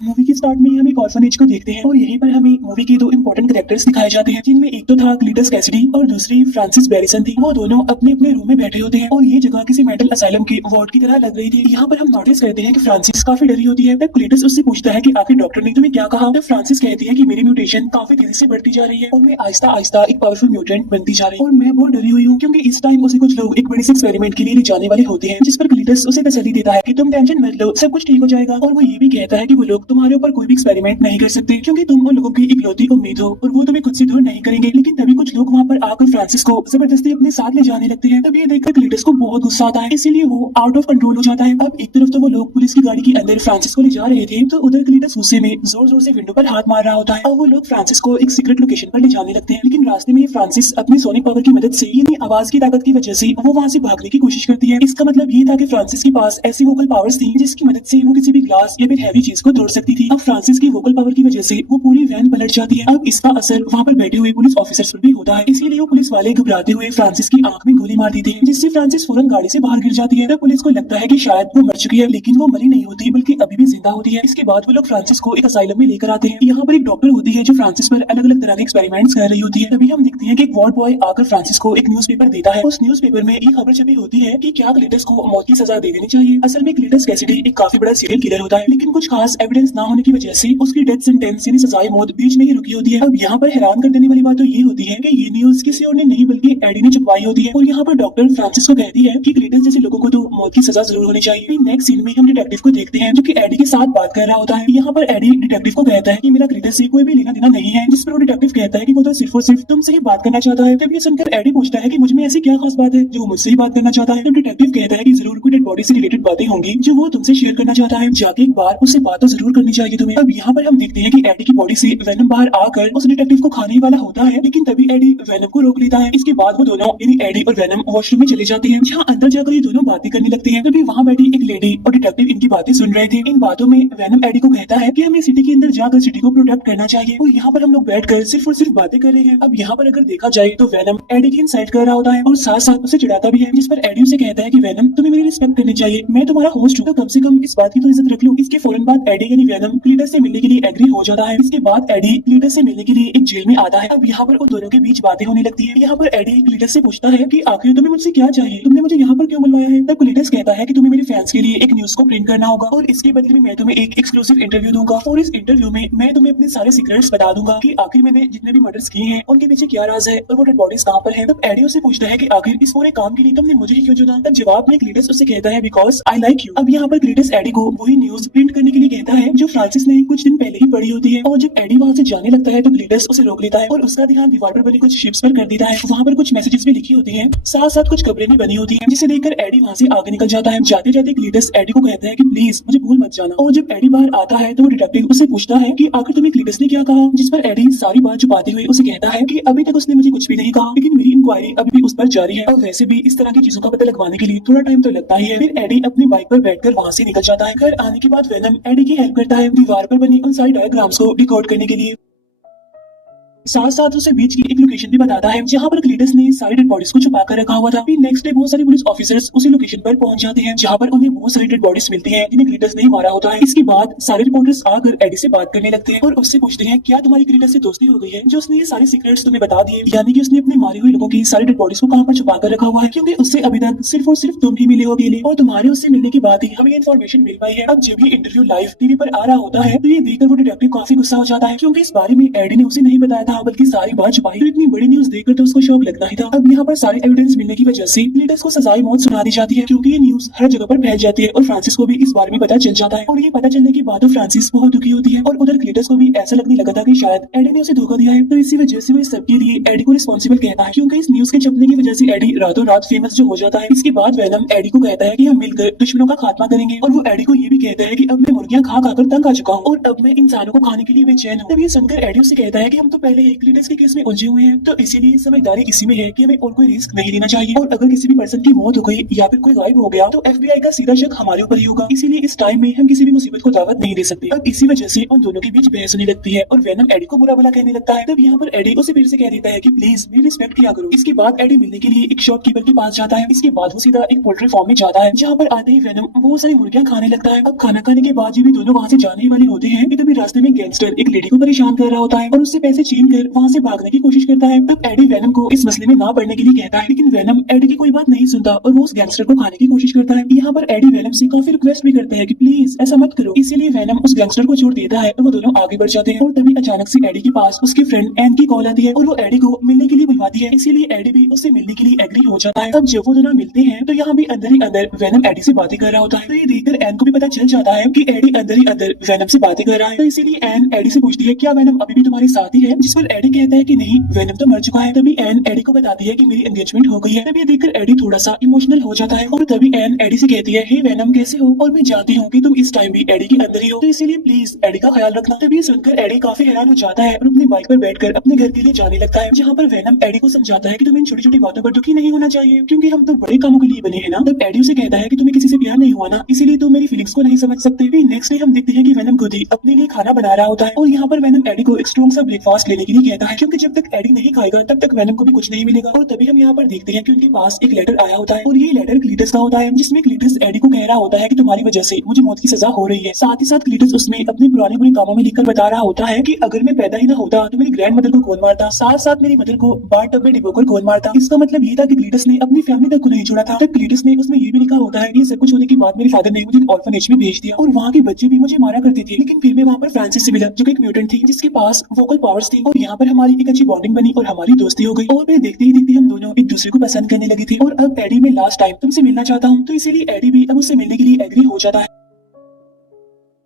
Movie के start में ही हम एक ऑर्फनेज को देखते हैं और यहीं पर हमें मूवी के दो इंपॉर्टेंट कैरेक्टर्स दिखाए जाते हैं, जिनमें एक तो था क्लीटस कैसिडी और दूसरी फ्रांसिस बैरिसन थी। वो दोनों अपने अपने रूम में बैठे होते हैं और ये जगह किसी मेंटल असाइलम के वार्ड की तरह लग रही थी। यहाँ पर हम नोटिस करते हैं कि फ्रांसिस काफी डरी होती है। तब क्लीटस उससे पूछता है कि आखिर डॉक्टर ने तुम्हें क्या कहा। तब फ्रांसिस कहती है कि मेरी म्यूटेशन काफी तेजी से बढ़ती जा रही है और मैं आहिस्ता आहिस्ता एक पावरफुल म्यूटेंट बनती जा रही हूँ और मैं बहुत डरी हुई हूँ, क्योंकि इस टाइम उसे कुछ लोग एक बड़े से एक्सपेरिमेंट के लिए ले जाने वाले होते हैं, जिस पर क्लीटस उसे तसल्ली देता है कि तुम टेंशन मत लो, सब कुछ ठीक हो जाएगा। और वो ये भी कहता है कि वो लोग तुम्हारे ऊपर कोई भी एक्सपेरिमेंट नहीं कर सकते, क्योंकि तुम उन लोगों की इकलौती उम्मीद हो और वो तुम्हें खुद से दूर नहीं करेंगे। लेकिन तभी कुछ लोग वहाँ पर आकर फ्रांसिस को जबरदस्ती अपने साथ ले जाने लगते हैं। तब ये देखकर क्लीटस को बहुत गुस्सा आता है, इसीलिए वो आउट ऑफ कंट्रोल हो जाता है। अब एक तरफ तो वो लोग पुलिस की गाड़ी के अंदर फ्रांसिस को ले जा रहे थे, तो उधर क्लीटस गुस्से में जोर जोर से विंडो पर हाथ मार रहा होता है। अब वो लोग फ्रांसिस को एक सीक्रेट लोकेशन पर ले जाने लगते हैं, लेकिन रास्ते में फ्रांसिस अपनी सोनिक पावर की मदद से, यानी आवाज की ताकत की वजह से, वो वहाँ से भागने की कोशिश करती है। इसका मतलब ये था कि फ्रांसिस के पास ऐसी वोकल पावर्स थी जिसकी मदद से वो किसी भी ग्लास या फिर हैवी चीज को तोड़ सकती थी। अब फ्रांसिस की वोकल पावर की वजह से वो पूरी वैन पलट जाती है। अब इसका असर वहाँ पर बैठे हुए पुलिस ऑफिसर्स पर भी होता है, इसीलिए वो पुलिस वाले घबराते हुए फ्रांसिस की आंख में गोली मार देते हैं, जिससे फ्रांसिस फौरन गाड़ी से बाहर गिर जाती है। तब पुलिस को लगता है कि शायद वो मर चुकी है, लेकिन वो मरी नहीं होती बल्कि अभी भी जिंदा होती है। इसके बाद वो लोग फ्रांसिस को एक असाइलम में लेकर आते हैं। यहाँ पर एक डॉक्टर होती है जो फ्रांसिस पर अलग अलग तरह के एक्सपेरिमेंट्स कर रही होती है। तभी हम देखते हैं कि एक वार्ड बॉय आकर फ्रांसिस को एक न्यूज़पेपर देता है। उस न्यूज़पेपर में एक खबर छपी होती है कि क्या क्लीटस को मौत की सजा दे देनी चाहिए। असल में क्लीटस कैसिडी एक काफी बड़ा सीरियल किलर होता है, लेकिन कुछ खास एविडेंस ना होने की वजह से उसकी डेथ सेंटेंस यानी सजाए मौत बीच में ही रुकी होती है। अब यहाँ पर हैरान कर देने वाली बात तो ये होती है कि ये न्यूज किसी और ने नहीं बल्कि एडी ने छपवाई होती है और यहाँ पर डॉक्टर फ्रांसिस को कहती है कि क्लीटस जैसे लोगों को तो मौत की सजा जरूर होनी चाहिए। नेक्स्ट सीन में हम डिटेक्टिव को देखते हैं जो कि एडी के साथ बात कर रहा होता है। यहाँ पर एडी डिटेक्टिव को कहता है कि मेरा क्लीटस से कोई भी लेना देना नहीं है, जिस पर वो डिटेक्टिव कहता है कि वो तो सिर्फ और सिर्फ तुमसे ही बात करना चाहता है। तब ये सुनकर एडी पूछता है कि मुझ में ऐसी क्या खास बात है जो वो मुझसे ही बात करना चाहता है। तब डिटेक्टिव कहता है कि जरूर कोई डेड बॉडी से रिलेटेड बातें होंगी जो वो तुमसे शेयर करना चाहता है, जाके एक बार उससे बात तो जरूर करनी चाहिए तुम्हें। अब यहाँ पर हम देखते हैं कि एडी की बॉडी से वेनम बाहर आकर उस डिटेक्टिव को खाने वाला होता है, लेकिन तभी एडी वेनम को रोक लेता है। इसके बाद वो दोनों यानी एडी और वेनम वॉशरूम में चले जाते हैं, जहाँ अंदर जाकर ये दोनों बातें करने लगते हैं। तभी वहाँ बैठी एक लेडी और डिटेक्टिव इनकी बातें सुन रहे थे। इन बातों में वेनम एडी को कहता है कि हमें सिटी के अंदर जाकर सिटी को प्रोटेक्ट करना चाहिए और यहाँ पर हम लोग बैठकर सिर्फ और सिर्फ बातें कर रहे हैं। अब यहाँ पर अगर देखा जाए तो वेनम एडी की इनसाइड कर रहा होता है और साथ साथ उसे चिढ़ाता भी है, जिस पर एडी उसे कहता है कि वेनम तुम्हें मेरी रिस्पेक्ट करनी चाहिए, मैं तुम्हारा होस्ट हूँ, तो कम से कम इस बात की तो इज्जत रख लो। इसके फौरन बाद एडी यानी वेनम क्लीटस से मिलने के लिए एग्री हो जाता है। इसके बाद एडी क्लीटस से मिलने के लिए एक जेल में आता है। अब यहाँ पर उन दोनों के बीच बातें होने लगती है। यहाँ पर एडी क्लीटस से पूछता है कि आखिर तुम्हें मुझसे क्या चाहिए, तुमने मुझे यहाँ पर क्यों बुलवाया है। तब क्लीटस कहता है कि तुम्हें मेरे फैंस के लिए एक न्यूज को प्रिंट करना होगा और इसके बदले में मैं तुम्हें एक एक्सक्लूसिव इंटरव्यू दूंगा और इस इंटरव्यू में मैं तुम्हें अपने सारे सीक्रेट्स बता दूंगा कि आखिर मैंने जितने भी मर्डर्स किए हैं उनके पीछे क्या राज है और वो डेड बॉडीज कहाँ पर है। तब एडी उससे पूछता है कि आखिर इस पूरे काम के लिए तुमने मुझे ही क्यों चुना। तब जवाब में क्लीटस उससे कहता है बिकॉज आई लाइक यू। अब यहाँ पर क्लीटस एडी को वही न्यूज प्रिंट करने के लिए कहता है जो फ्रांसिस ने कुछ दिन पहले ही पढ़ी होती है और जब एडी वहाँ से जाने लगता है तो क्लीटस उसे रोक लेता है और उसका ध्यान दीवार पर बनी कुछ शिप्स पर कर देता है। वहाँ पर कुछ मैसेजेस भी लिखी होती है, साथ साथ कुछ खबरें भी बनी होती है, जिसे देखकर एडी वहाँ से आगे निकल जाता है। जाते जाते क्लीटस एडी को कहता है कि प्लीज मुझे भूल मत जाना। और जब एडी बाहर आता है तो वो डिटेक्टिव उससे पूछता है कि आखिर तुम्हें क्लीटस ने क्या कहा, जिस पर एडी सारी बात छुपाते हुए उसे कहता है कि अभी तक उसने मुझे कुछ भी नहीं कहा, लेकिन मेरी इंक्वायरी अभी भी उस पर जारी है और वैसे भी इस तरह की चीजों का पता लगवाने के लिए थोड़ा टाइम तो लगता ही है। फिर एडी अपनी बाइक पर बैठकर वहाँ से निकल जाता है। घर आने के बाद वेनम एडी की हेल्प करता है दीवार पर बनी उन सारी डायग्राम्स को डिकोड करने के लिए। साथ साथ उसे बीच की एक लोकेशन भी बताता है जहाँ पर क्लीटस ने सारी डेड बॉडीज को छुपा कर रखा हुआ था। फिर नेक्स्ट डे बहुत सारे पुलिस ऑफिसर्स उसी लोकेशन पर पहुंच जाते हैं जहाँ पर उन्हें बहुत सारी डेड बॉडीज मिलती हैं जिन्हें क्लीटस ने मारा होता है। इसके बाद सारे रिपोर्टर्स आकर एडी से बात करने लगते हैं और उससे पूछते हैं क्या तुम्हारी क्लीटस से दोस्ती हो गई है जो उसने ये सारे सीक्रेट्स तुम्हें बता दिए, यानी कि उसने अपने मारे हुए लोगों की सारी डेड बॉडीज को कहाँ पर छुपा कर रखा हुआ है, क्योंकि उससे अभी तक सिर्फ और सिर्फ तुम ही मिले हो अकेले और तुम्हारे उससे मिलने के बाद ही हमें इन्फॉर्मेशन मिल पाई है। अब जब ये इंटरव्यू लाइव टीवी पर आ रहा होता है तो ये देखकर वो डिटेक्टिव काफी गुस्सा हो जाता है, क्योंकि इस बारे में एडी ने उसे नहीं बताया था बल्कि सारी बात छुपाई। तो इतनी बड़ी न्यूज देखकर तो उसको शौक लगना ही था। अब यहाँ पर सारे एविडेंस मिलने की वजह से क्लीटस को सजाए मौत सुना दी जाती है, क्योंकि ये न्यूज हर जगह पर फैल जाती है और फ्रांसिस को भी इस बारे में पता चल जाता है। और ये पता चलने के बाद तो फ्रांसिस बहुत दुखी होती है और उधर क्लीटस को भी ऐसा लगने लगा था कि शायद एडी ने उसे धोखा दिया है। तो इसी वजह से वो इस सब के लिए एडी को रिस्पॉन्सिबल कहता है, क्योंकि इस न्यूज के छपने की वजह से एडी रातों रात फेमस जो हो जाता है। इसके बाद वेनम एडी को कहता है कि हम मिलकर दुश्मनों का खात्मा करेंगे और वो एडी को ये भी कहता है कि अब मैं मुर्गियां खा खाकर तंग आ चुका हूँ और अब मैं इंसानों को खाने के लिए बेचैन हूँ। तब ये सुनकर एडी उससे कहता है कि हम तो पहले ही क्लीटस के केस में उलझे हुए हैं, तो इसीलिए समझदारी इसी में है कि हमें और कोई रिस्क नहीं लेना चाहिए। और अगर किसी भी पर्सन की मौत हो गई या फिर कोई गायब हो गया तो FBI का सीधा शक हमारे ऊपर ही होगा। इसीलिए इस टाइम में हम किसी भी मुसीबत को दावत नहीं दे सकते। अब इसी वजह से उन दोनों के बीच बहस होने लगती है और वेनम एडी को बुरा भला कहने लगता है। तब यहाँ पर एडी उसे फिर से कह देता है कि प्लीज मेरी रिस्पेक्ट किया करो। इसके बाद एडी मिलने के लिए एक शॉपकीपर के पास जाता है। इसके बाद वो सीधा एक पोल्ट्री फार्म में जाता है, जहाँ पर आते ही वेनम बहुत सारी मुर्गियां खाने लगता है। अब खाना खाने के बाद भी दोनों वहाँ से जाने ही वाले होते हैं कि तभी रास्ते में गैंगस्टर एक लेडी को परेशान कर रहा होता है और उससे पैसे छीन कर वहाँ से भागने की कोशिश करता है। तब एडी वेनम को इस मसले में ना पड़ने के लिए कहता है, लेकिन वेनम एडी की कोई बात नहीं सुनता और वो उस गैंगस्टर को खाने की कोशिश करता है। यहाँ पर एडी वेनम से काफी रिक्वेस्ट भी करते हैं कि प्लीज ऐसा मत करो। इसीलिए वेनम उस गैंगस्टर को छोड़ देता है और वो दोनों आगे बढ़ जाते हैं। और तभी अचानक से एडी के पास उसकी फ्रेंड एन की कॉल आती है और वो एडी को मिलने के लिए बुलवाती है। इसीलिए एडी भी उससे मिलने के लिए एग्री हो जाता है। तब जब वो दोनों मिलते हैं तो यहाँ भी अंदर ही अंदर वेनम एडी से बातें कर रहा होता है। तो ये देखकर एन को भी पता चल जाता है कि एडी अंदर ही अंदर वेनम से बातें कर रहा है। तो इसीलिए एन एडी से पूछती है, क्या वेनम अभी भी तुम्हारे साथ ही है? जिस पर एडी कहता है कि नहीं, वेनम तो मर चुका है। तभी एन एडी को बताती है कि मेरी एंगेजमेंट हो गई है। तभी ये देखकर एडी थोड़ा सा इमोशनल हो जाता है और तभी एन एडी से कहती है, हे वेनम कैसे हो? और मैं जानती हूँ कि तुम इस टाइम भी एडी के अंदर ही हो, तो इसीलिए प्लीज एडी का ख्याल रखना। तभी सुनकर एडी काफी हैरान हो जाता है और अपनी बाइक पर बैठकर अपने घर के लिए जाने लगता है, जहाँ पर वेनम एडी को समझाता है कि तुम्हें इन छोटी छोटी बातों पर दुखी नहीं होना चाहिए, क्योंकि हम तो बड़े कामों के लिए बने हैं ना। तब एडी उसे कहता है कि तुम्हें किसी से प्यार नहीं हुआ ना, इसीलिए तुम मेरी फीलिंग्स को नहीं समझ सकते। फिर नेक्स्ट डे हम देखते हैं कि वेनम खुद ही अपने लिए खाना बना रहा होता है और यहाँ पर वेनम एडी को एक स्ट्रॉन्ग सा ब्रेकफास्ट लेने के लिए कहता है, क्योंकि जब तक एडी नहीं खाएगा तब तक वेनम को भी कुछ नहीं मिलेगा। और तभी हम यहाँ पर देखते हैं कि उनके पास एक लेटर आया होता है और ये लेटर क्लीटस का होता है, जिसमें क्लीटस एडी को कह रहा होता है कि तुम्हारी वजह से मुझे मौत की सजा हो रही है। साथ ही साथ क्लीटस उसमें अपने पुराने बुरे कामों में लिखकर बता रहा होता है कि अगर मैं पैदा ही ना होता तो मेरी ग्रैंड मदर को कौन मारता, साथ साथ मेरी मदर को बार टब में डिबोकर कौन मारता। इसका मतलब ये था कि क्लीटस ने अपनी फैमिली तक को नहीं छोड़ा था। तब क्लीटस ने उसमें ये भी लिखा होता है, ये सब कुछ होने के बाद मेरे फादर ने मुझे ऑर्फनेज में भेज दिया और वहाँ के बच्चे भी मुझे मारा करते थे, लेकिन फिर मैं वहाँ पर फ्रांसिस से मिला जो कि एक म्यूटेंट थी जिसके पास वोकल पावर्स थी और यहाँ पर हमारी एक अच्छी बॉन्डिंग बनी और हमारी दोस्ती हो गई और फिर देखते ही देखते हम दोनों एक दूसरे को पसंद करने लगे थे। और अब एडी मैं लास्ट टाइम तुमसे मिलना चाहता हूँ, तो इसीलिए एडी भी अब उससे मिलने के लिए एग्री हो जाता है।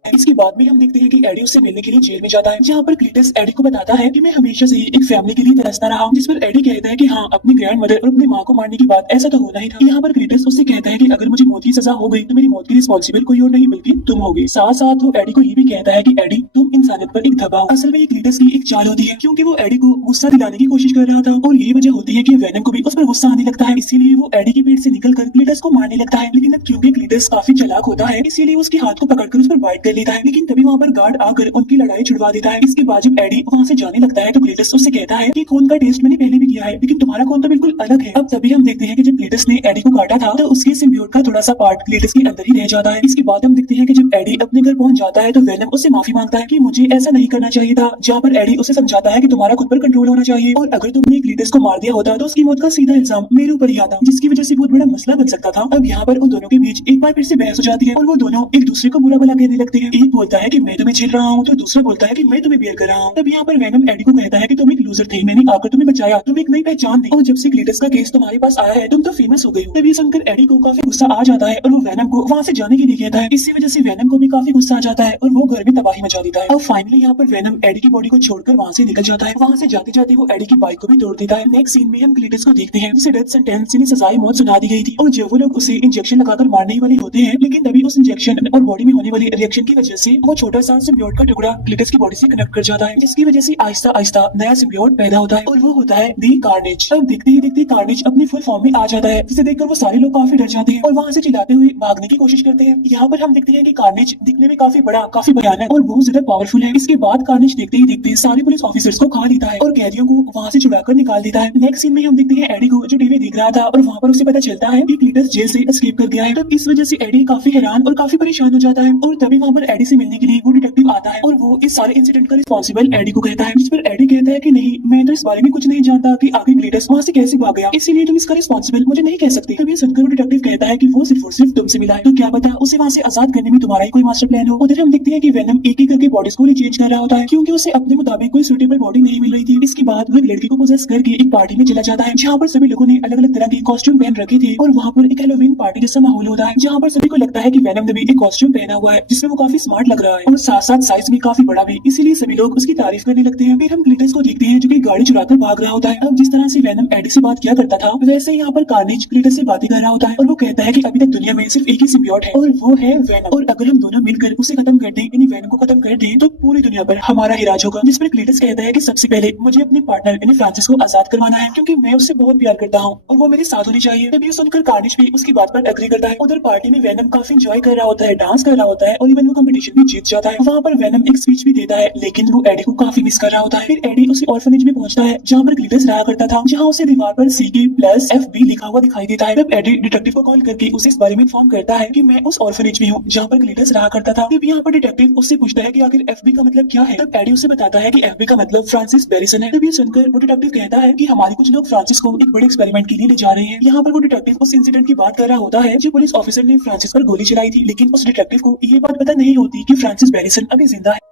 इसके बाद भी हम देखते हैं कि एडी उससे मिलने के लिए जेल में जाता है, जहाँ पर क्लीटस एडी को बताता है कि मैं हमेशा से ही एक फैमिली के लिए तरसता रहा हूँ। जिस पर एडी कहता है कि हाँ, अपनी ग्रैंड मदर और अपनी माँ को मारने की बात ऐसा तो होना ही था। यहाँ पर क्लीटस उससे कहता है कि अगर मुझे मौत की सजा हो गई तो मेरी मौत की रिस्पॉन्सिबल कोई और नहीं बल्कि तुम होगी। साथ साथ वो एडी को ये भी कहता है कि एडी तुम इंसानियत पर एक दबाव। असल में ये क्लीटस की एक चाल होती है, क्योंकि वो एडी को गुस्सा दिलाने की कोशिश कर रहा था और यही वजह होती है कि वेनम को भी उस पर गुस्सा आने लगता है। इसीलिए वो एडी की पेट से निकलकर क्लीटस को मारने लगता है, लेकिन अब क्योंकि क्लीटस काफी चालाक होता है इसीलिए उसके हाथ को पकड़कर उस पर बाइट कर लेता है, लेकिन तभी वहाँ पर गार्ड आकर उनकी लड़ाई छुड़वा देता है। इसके बाद जब एडी वहाँ से जाने लगता है तो क्लीटस उससे कहता है कि खून का टेस्ट मैंने पहले भी किया है, लेकिन तुम्हारा खून तो बिल्कुल अलग है। अब तभी हम देखते हैं कि जब क्लीटस ने एडी को काटा था तो उसके सिम्बियोट का थोड़ा सा पार्ट क्लीटस के अंदर ही रह जाता है। इसके बाद हम देखते हैं कि जब एडी अपने घर पहुंच जाता है तो वेनम उससे माफी मांगता है कि मुझे ऐसा नहीं करना चाहिए था, जहाँ पर एडी उसे समझाता है कि तुम्हारा खुद पर कंट्रोल होना चाहिए और अगर तुमने क्लीटस को मार दिया होता तो उसकी मौत का सीधा इल्जाम मेरे ऊपर ही आता, जिसकी वजह से बहुत बड़ा मसला बन सकता था। अब यहाँ पर उन दोनों के बीच एक बार फिर से बहस हो जाती है और वो दोनों एक दूसरे को बुरा भला कहने लगते हैं। एक बोलता है कि मैं तुम्हें झेल रहा हूँ तो दूसरा बोलता है कि मैं तुम्हें बेयर कर रहा हूँ। तब यहाँ पर वेनम एडी को कहता है कि तुम एक लूजर थे, मैंने आकर तुम्हें बचाया, तुम एक नई पहचान दी और जब से क्लीटस का केस तुम्हारे पास आया है तुम तो फेमस हो गई हो। तब ये सुनकर एडी को काफी गुस्सा आ जाता है और वो वेनम को वहाँ से जाने के लिए कहता है। इसी वजह से वेनम को भी काफी गुस्सा आ जाता है और वो घर में तबाही मचा देता है। अब फाइनली यहाँ पर वेनम एडी की बॉडी को छोड़कर वहाँ से निकल जाता है। वहाँ से जाते जाते वो एडी की बाइक को भी तोड़ देता है। नेक्स्ट सीन में हम क्लीटस को देखते हैं जिसे डेथ सेंटेंस यानी सजाए मौत सुना दी गई थी और जब वो लोग उसे इंजेक्शन लगाकर मारने ही वाले होते हैं, लेकिन तभी उस इंजेक्शन और बॉडी में होने वाली रिएक्शन की वजह से वो छोटा सा सिम्बियोट का टुकड़ा क्लीटस की बॉडी से कनेक्ट कर जाता है, जिसकी वजह से आहिस्ता आहिस्ता नया सिम्बियोट पैदा होता है और वो होता है दी कार्नेज। अब देखते ही देखते कार्नेज अपनी फुल फॉर्म में आ जाता है, जिसे देखकर वो सारे लोग काफी डर जाते हैं और वहाँ से चिल्लाते हुए भागने की कोशिश करते हैं। यहाँ पर हम देखते हैं कि कार्नेज दिखने में काफी बड़ा, काफी भयानक और बहुत ज्यादा पावरफुल है। इसके बाद कार्नेज देखते ही देखते सारे पुलिस ऑफिसर्स को खा लेता है और कैदियों को वहाँ से छुड़ाकर निकाल देता है। नेक्स्ट सीन में हम देखते हैं एडी को जो टीवी देख रहा था और वहाँ पर उसे पता चलता है कि क्लीटस जेल से एस्केप कर गया है। तब इस वजह से एडी काफी हैरान और काफी परेशान हो जाता है और तभी वहाँ पर एडी से मिलने के लिए वो डिटेक्टिव आता है और वो इस सारे इंसिडेंट का रिस्पॉन्सिबल एडी को कहता है, जिस पर एडी कहता है कि नहीं, मैं तो इस बारे में कुछ नहीं जानता कि आगे क्लीटस वहाँ से कैसे भाग गया, इसीलिए तुम इसका रिस्पॉन्सिबल मुझे नहीं कह सकते। तभी सुनकर वो डिटेक्टिव कहता है कि वो सिर्फ और सिर्फ तुमसे मिला है, तो क्या पता उसे वहाँ से आजाद करने में तुम्हारा ही कोई मास्टर प्लान हो। उधर हम देखते हैं कि वेनम एक एक करके बॉडीज को चेंज कर रहा होता है, क्योंकि उसे अपने मुताबिक कोई सुटेबल बॉडी नहीं मिल रही थी। इसके बाद वो एक लड़की को पोजेस करके एक पार्टी में चला जाता है, जहाँ पर सभी लोगों ने अलग अलग तरह के कॉस्ट्यूम पहन रखे थे और वहाँ पर एक हेलोवीन पार्टी जैसा माहौल होता है, जहाँ पर सभी को लगता है कि वेनम ने भी एक कॉस्ट्यूम पहना हुआ है जिसमें वो काफी स्मार्ट लग रहा है और साथ साथ साइज में काफी बड़ा भी, इसीलिए सभी लोग उसकी तारीफ करने लगते हैं। फिर हम क्लीटस को देखते हैं जो कि गाड़ी चुराकर भाग रहा होता है। अब जिस तरह से वेनम एडी से बात किया करता था, वैसे यहाँ पर कार्नेज क्लीटस से बातें कर रहा होता है और वो कहता है कि अभी तक दुनिया में सिर्फ एक ही सिम्बियोट है और वो है वेनम, और अगर हम दोनों मिलकर उसे खत्म कर दें, यानी वेनम को खत्म कर दें, तो पूरी दुनिया पर हमारा ही राज होगा। जिस पर क्लीटस कहता है कि सबसे पहले मुझे अपने पार्टनर यानी फ्रांसिस को आजाद करवाना है, क्योंकि मैं उससे बहुत प्यार करता हूँ और वो मेरे साथ होनी चाहिए। तब ये सुनकर कार्नेज भी उसकी बात पर एग्री करता है। उधर पार्टी में वेनम काफी एंजॉय कर रहा होता है, डांस कर रहा होता है और इवन वो कंपटीशन भी जीत जाता है। वहाँ पर वेनम एक स्पीच भी देता है, लेकिन वो एडी को काफी मिस कर रहा होता है। फिर एडी उसी ऑर्फनेज में पहुंचता है जहाँ पर क्लीटस रहा करता था, जहाँ उसे दीवार पर CK+FB लिखा हुआ दिखाई देता है। तब एडी डिटेक्टिव को कॉल करके उसे इस बारे में इन्फॉर्म करता है कि मैं उस ऑर्फनेज में हूँ जहाँ पर क्लीटस रहा करता था। तब यहाँ पर डिटेक्टिव उससे पूछता है कि आखिर FB का मतलब क्या है। तब एडी उसे बताता है कि FB का मतलब फ्रांसिस बैरिसन है। तब ये सुनकर वो डिटेक्टिव कहता है कि हमारे कुछ लोग फ्रांसिस को एक बड़े एक्सपेरिमेंट के लिए ले जा रहे हैं। यहाँ पर वो डिटेक्टिव उस इंसिडेंट की बात कर रहा होता है जो पुलिस ऑफिसर ने फ्रांसिस पर गोली चलाई थी, लेकिन उस डिटेक्टिव को ये बात पता नहीं होती कि फ्रांसिस बैरिसन अभी जिंदा है।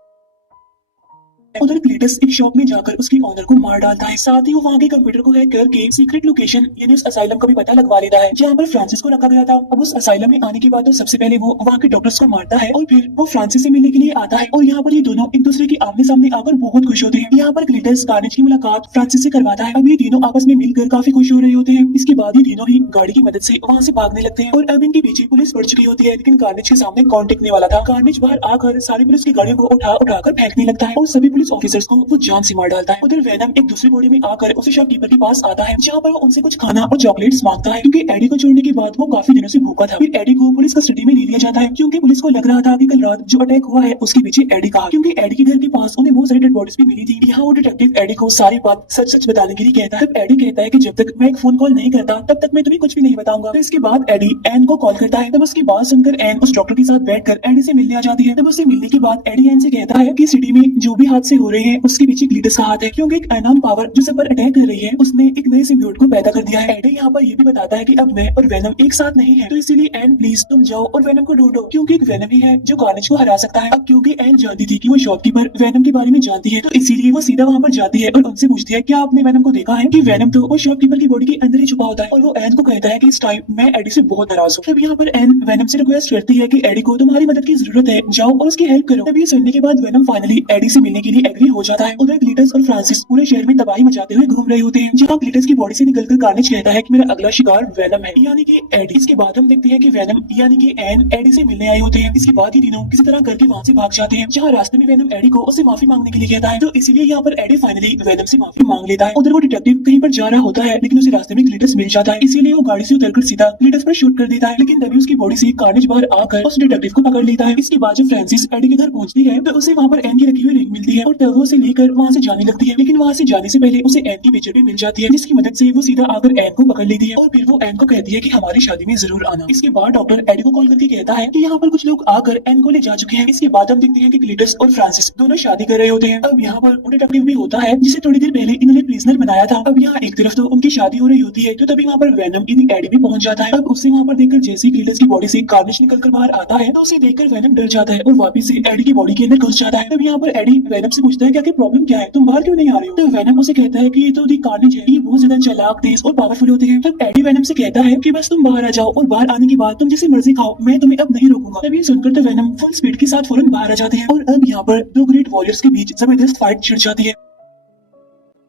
उधर क्लीटस एक शॉप में जाकर उसकी ऑनर को मार डालता है। साथ ही वो वहाँ के कंप्यूटर को हैक करके सीक्रेट लोकेशन यानी उस असाइलम का भी पता लगवा लेता है जहाँ पर फ्रांसिस को रखा गया था। अब उस असाइलम में आने के बाद तो सबसे पहले वो वहाँ के डॉक्टर्स को मारता है और फिर वो फ्रांसिस से मिलने के लिए आता है और यहाँ पर ये दोनों एक दूसरे के आमने सामने आकर बहुत खुश होते हैं। यहाँ पर क्लीटस कार्नेज की मुलाकात फ्रांसिस से करवाता है। अब ये तीनों आपस में मिलकर काफी खुश हो रहे होते हैं। इसके बाद ये तीनों ही गाड़ी की मदद से वहाँ से भागने लगते हैं और अब इनके पीछे पुलिस पड़ चुकी होती है, लेकिन कार्नेज के सामने कौन टिकने वाला था। कार्नेज बाहर आकर सारी पुलिस की गाड़ियों को उठाकर फेंकने लगता है और सभी पुलिस ऑफिसर्स को वो जान से मार डालता है। उधर वेनम एक दूसरी बॉडी में आकर उसे शॉपकीपर के पास आता है जहाँ पर वो उनसे कुछ खाना और चॉकलेट्स मांगता है, क्योंकि एडी को छोड़ने के बाद वो काफी दिनों से भूखा था। फिर एडी को पुलिस कस्टडी में ले लिया जाता है क्योंकि पुलिस को लग रहा था कि कल रात जो अटैक हुआ है उसके पीछे एडी का, क्योंकि एडी के घर के पास उन्हें बहुत सारी डेड बॉडीज भी मिली थी। यहाँ वो डिटेक्टिव एडी को सारी बात सच सच बताने के लिए कहता है। तब एडी कहता है कि जब तक मैं एक फोन कॉल नहीं करता तब तक मैं तुम्हें कुछ भी नहीं बताऊंगा। तो इसके बाद एडी एन को कॉल करता है। तब उसकी बात सुनकर एन उस डॉक्टर के साथ बैठकर एडी से मिलने आ जाती है। तब उससे मिलने के बाद एडी एन से कहता है कि सिटी में जो भी हादसे हो रहे हैं उसके पीछे क्लीटस का हाथ है, क्योंकि एक अननोन पावर जो सब पर अटैक कर रही है उसने एक नए सिम्बियोट को पैदा कर दिया है। एडी यहाँ पर ये भी बताता है कि अब मैं और वेनम एक साथ नहीं है, तो इसीलिए एन प्लीज तुम जाओ और वेनम को ढूंढो, क्योंकि एक वेनम ही है जो कार्नेज को हरा सकता है। अब क्योंकि एन जानती थी कि वो शॉपकीपर वेनम के बारे में जानती है, तो इसीलिए वो सीधा वहाँ पर जाती है और उनसे पूछती है क्या आपने वेनम को देखा है, कि वेनम तो वो शॉपकीपर की बॉडी के अंदर ही छुपा होता है। और वो एन को कहता है कि इस टाइम मैं एडी से बहुत नाराज हूँ। तब यहाँ पर एन वेनम से रिक्वेस्ट करती है कि एडी को तुम्हारी मदद की जरूरत है, जाओ और उसकी हेल्प करो। तब ये सुनने के बाद वेनम फाइनली एडी से मिलने के लिए एग्री हो जाता है। उधर क्लीटस और फ्रांसिस पूरे शहर में तबाही मचाते हुए घूम रहे होते हैं, जहाँ क्लीटस की बॉडी से निकलकर कार्नेज कहता है कि मेरा अगला शिकार वेनम है, यानी कि एडी। इसके बाद हम देखते हैं कि वेनम यानी कि एन एडी से मिलने आए होते हैं। इसके बाद ही तीनों किसी तरह करके वहाँ से भाग जाते हैं, जहाँ रास्ते में वेनम एडी को उससे माफी मांगने के लिए कहता है, तो इसीलिए यहाँ पर एडी फाइनली वेनम से माफी मांग लेता है। उधर वो डिटेक्टिव कहीं पर जा रहा होता है, लेकिन उसे रास्ते में क्लीटस मिल जाता है, इसीलिए वो गाड़ी से उतरकर सीधा क्लीटस पर शूट कर देता है। लेकिन तभी उसकी बॉडी से कार्नेज बाहर आकर उस डिटेक्टिव को पकड़ लेता है। इसके बाद जब फ्रांसिस एडी के घर पहुंचती है तो उसे वहाँ पर एन की रखी हुई रिंग मिलती है और तब वो उसे लेकर वहाँ से जाने लगती है, लेकिन वहाँ से जाने से पहले उसे एन की पिक्चर भी मिल जाती है, जिसकी मदद से वो सीधा आकर एन को पकड़ लेती है और फिर वो एन को कहती है कि हमारी शादी में जरूर आना। इसके बाद डॉक्टर एडी को कॉल करके कहता है कि यहाँ पर कुछ लोग आकर एन को ले जा चुके हैं। इसके बाद हम देखते हैं कि क्लीटस और फ्रांसिस दोनों शादी कर रहे होते हैं। अब यहाँ पर वो डिटेक्टिव भी होता है जिसे थोड़ी देर पहले इन्होंने प्रिजनर बनाया था। अब यहाँ एक तरफ तो उनकी शादी हो रही होती है, तो तभी वहाँ पर वेनम यानी एडी भी पहुंच जाता है। अब उसे वहाँ पर देखकर जैसे क्लीटस की बॉडी से कार्नेज निकलकर बाहर आता है तो उसे देखकर वेनम डर जाता है और वापिस से एडी की बॉडी के अंदर घुस जाता है। तब यहाँ पर एडी वेनम से पूछता है कि प्रॉब्लम क्या है, तुम बाहर क्यों नहीं आ रहे हो। तो वेनम उसे कहता है कि ये तो दी कार्नेज है, ये बहुत ज्यादा चालाक, तेज और पावरफुल होते हैं। तब एडी वेनम से कहता है कि बस तुम बाहर आ जाओ और बाहर आने के बाद तुम जैसी मर्जी खाओ, मैं तुम्हें अब नहीं रोकूंगा। तब ये सुनकर तो वेनम फुल स्पीड के साथ फौरन बाहर आ जाते हैं और अब यहाँ पर दो ग्रेट वॉरियर्स के बीच जबरदस्त फाइट छिड़ जाती है।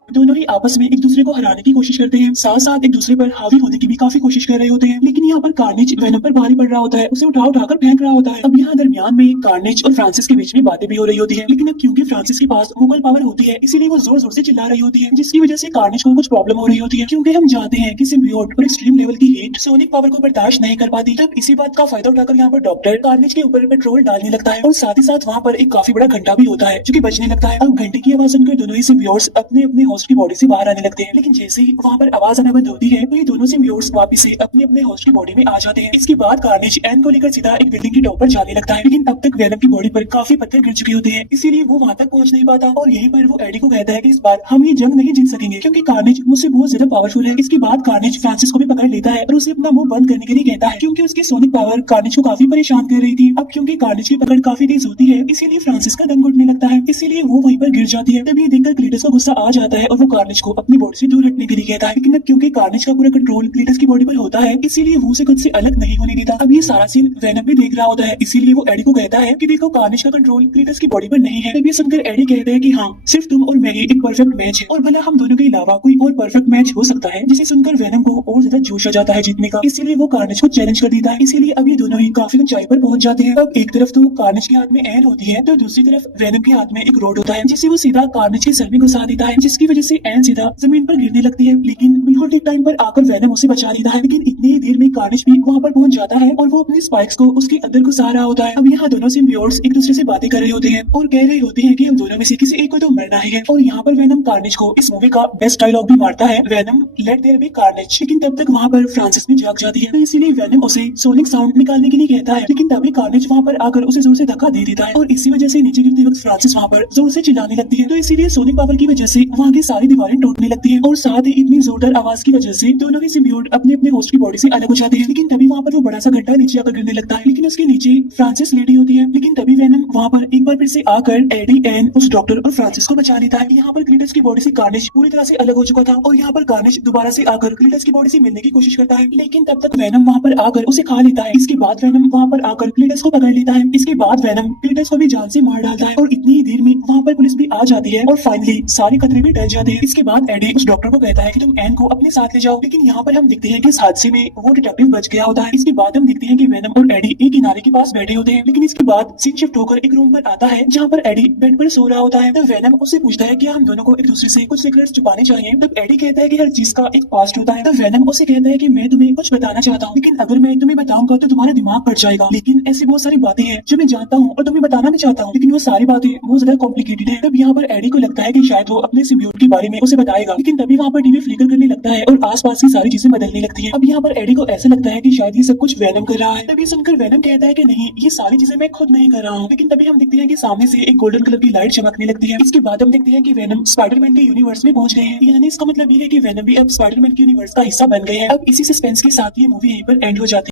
दोनों ही आपस में एक दूसरे को हराने की कोशिश करते हैं, साथ साथ एक दूसरे पर हावी होने की भी काफी कोशिश कर रहे होते हैं, लेकिन यहाँ पर कार्नेज वेनम पर भारी पड़ रहा होता है, उसे उठाकर फेंक रहा होता है। अब यहाँ दरमियान में कार्नेज और फ्रांसिस के बीच में बातें भी हो रही होती है, लेकिन अब क्योंकि फ्रांसिस के पास वोकल पावर होती है इसीलिए वो जोर जोर से चिल्ला रही होती है, जिसकी वजह से कार्नेज को कुछ प्रॉब्लम हो रही होती है, क्योंकि हम जानते हैं कि सिम्बियोट और एक्सट्रीम लेवल की हीट सोनिक पावर को बर्दाश्त नहीं कर पाती। तब इसी बात का फायदा उठाकर यहाँ पर डॉक्टर कार्नेज के ऊपर पेट्रोल डालने लगता है और साथ ही साथ वहाँ पर एक काफी बड़ा घंटा भी होता है जो कि बजने लगता है। अब घंटे की आवाज सुनकर दोनों ही सिम्बियोट्स अपने अपने होस्ट की बॉडी से बाहर लगते हैं, लेकिन जैसे ही वहाँ पर आवाज आना बंद होती है तो ये दोनों सिम्बियोट्स वापस से अपने अपने होस्ट की बॉडी में आ जाते हैं। इसके बाद कार्नेज एन को लेकर सीधा एक बिल्डिंग के टॉप पर जाने लगता है, लेकिन अब तक वेनम की बॉडी पर काफी पत्थर गिर चुके होते हैं, इसीलिए वो वहाँ तक पहुँच नहीं पाता और यहीं पर वो एडी को कहता है कि इस बार हम ये जंग नहीं जीत सकेंगे क्योंकि कार्नेज मुझसे बहुत ज्यादा पावरफुल है। इसके बाद कार्नेज फ्रांसिस को भी पकड़ लेता है और उसे अपना मुंह बंद करने के लिए कहता है, क्योंकि उसकी सोनिक पावर कार्नेज को काफी परेशान कर रही थी। अब क्योंकि कार्नेज की पकड़ काफी तेज होती है इसीलिए फ्रांसिस का दम घुटने लगता है, इसीलिए वो वहीं पर गिर जाती है। तब ये देखकर क्लीटस को गुस्सा आ जाता है और वो कार्नेज को अपनी बॉडी से दूर हटने के लिए कहता है। लेकिन अब क्योंकि कार्नेज का पूरा कंट्रोल क्लीटस की बॉडी पर होता है, इसीलिए वो उसे खुद से अलग नहीं होने देता। अब ये सारा सीन वेनम भी देख रहा होता है, इसीलिए वो एडी को कहता है कि देखो कार्नेज का कंट्रोल क्लीटस की बॉडी पर नहीं है। तब ये सुनकर एडी कहता है कि हाँ, सिर्फ तुम और मैं ही एक परफेक्ट मैच है और भला हम दोनों के अलावा कोई और परफेक्ट मैच हो सकता है। जिसे सुनकर वेनम को और ज्यादा जोश आ जाता है जीतने का, इसीलिए वो कार्नेज को चैलेंज कर देता है। इसीलिए अब ये दोनों ही काफी ऊंचाई पर पहुंच जाते हैं। अब एक तरफ तो कार्नेज के हाथ में एन होती है तो दूसरी तरफ वेनम के हाथ में एक रोड होता है, जिसे वो सीधा कार्नेज के सर में घुसा देता है, जिसकी वजह से एन सीधा जमीन पर गिरने लगती है। लेकिन बिल्कुल ठीक टाइम पर आकर वेनम उसे बचा देता है। लेकिन इतनी ही देर में कार्नेज भी वहाँ पर पहुंच जाता है और वो अपने स्पाइक्स को उसके अंदर घुसा रहा होता है। अब यहाँ दोनों सिम्बियोट्स एक दूसरे से बातें कर रहे होते हैं और कह रहे होते हैं कि हम दोनों में से किसी एक को तो मरना ही है। और यहाँ पर वेनम कार्नेज को इस मूवी का बेस्ट डायलॉग भी मारता है, Venom let there be Carnage. लेकिन तब तक वहाँ पर फ्रांसिस भी जाग जाती है, तो इसीलिए वेनम उसे सोनिक साउंड निकालने के लिए कहता है। लेकिन तभी कार्नेज वहाँ पर आकर उसे जोर से धक्का दे देता है और इसी वजह से नीचे गिरते वक्त फ्रांसिस वहाँ पर जोर से चिल्लाने लगती है। तो इसीलिए सोनिक पावर की वजह से वहाँ की सारी दीवारें टूटने लगती है और साथ ही इतनी जोरदार आवाज की वजह से दोनों ही सिम्बियोट अपने अपने होस्ट की बॉडी से अलग हो जाते हैं। लेकिन तभी वहाँ पर वो बड़ा सा गड्ढा नीचे आकर गिरने लगता है, लेकिन उसके नीचे फ्रांसिस लेडी होती है। लेकिन तभी वेनम वहाँ पर एक बार फिर से आकर एडी, एन, उस डॉक्टर और फ्रांसिस को बचा लेता है। यहाँ पर क्लीटस की बॉडी से कार्नेज पूरी तरह से अलग हो चुका था और यहाँ पर कार्नेज दोबारा से आकर क्लीटस की बॉडी से मिलने की कोशिश करता है, लेकिन तब तक वेनम वहाँ पर आकर उसे खा लेता है। इसके बाद वेनम वहाँ पर आकर क्लीटस को पकड़ लेता है। इसके बाद वेनम क्लीटस को भी जान से मार डालता है और इतनी ही देर में वहाँ पर पुलिस भी आ जाती है और फाइनली सारे खतरे भी टल जाते हैं। इसके बाद एडी उस डॉक्टर को कहता है कि तुम एन को अपने साथ ले जाओ, लेकिन यहाँ पर हम देखते हैं कि इस हादसे में वो डिटेक्टिव बच गया होता है। इसके बाद हम देखते हैं कि वेनम और एडी एक किनारे के पास बैठे होते हैं, लेकिन इसके बाद सीन शिफ्ट होकर एक रूम पर आता है जहाँ पर एडी बेड पर सो रहा होता है। तो वेनम उससे पूछता है कि हम दोनों को एक दूसरे से कुछ सीक्रेट्स छुपाने चाहिए। तब एडी कहता है कि हर चीज का एक पास्ट होता है। तो वेनम उसे कहता है कि मैं तुम्हें कुछ बताना चाहता हूँ, लेकिन अगर मैं तुम्हें बताऊंगा तो तुम्हारा दिमाग फट जाएगा। लेकिन ऐसी बहुत सारी बातें हैं जो मैं जानता हूँ और तुम्हें बताना भी चाहता हूँ, लेकिन वो सारी बातें बहुत ज्यादा कॉम्प्लिकेटेड है। तब यहाँ पर एडी को लगता है कि शायद वो अपने सिम्बियोट के बारे में उसे बताएगा, लेकिन तभी वहाँ पर टीवी फ्लिकर करने लगता है और आसपास की सारी चीजें बदलने लगती है। अब यहाँ पर एडी को ऐसा लगता है कि शायद ये सब कुछ वेनम कर रहा है। तभी सुनकर वेनम कहता है कि नहीं, ये सारी चीजें मैं खुद नहीं कर रहा हूँ। लेकिन तभी हम देखते हैं कि सामने से एक गोल्डन कलर की लाइट चमकने लगती है। इसके बाद हम देखते हैं कि वेनम स्पाइडरमैन के यूनिवर्स में पहुंच गए हैं, यानी इसका मतलब ये है कि वेनम भी अब स्पाइडरमैन के यूनिवर्स का हिस्सा बन गए हैं। अब इसी सस्पेंस के साथ ये मूवी यहीं पर एंड हो जाती है।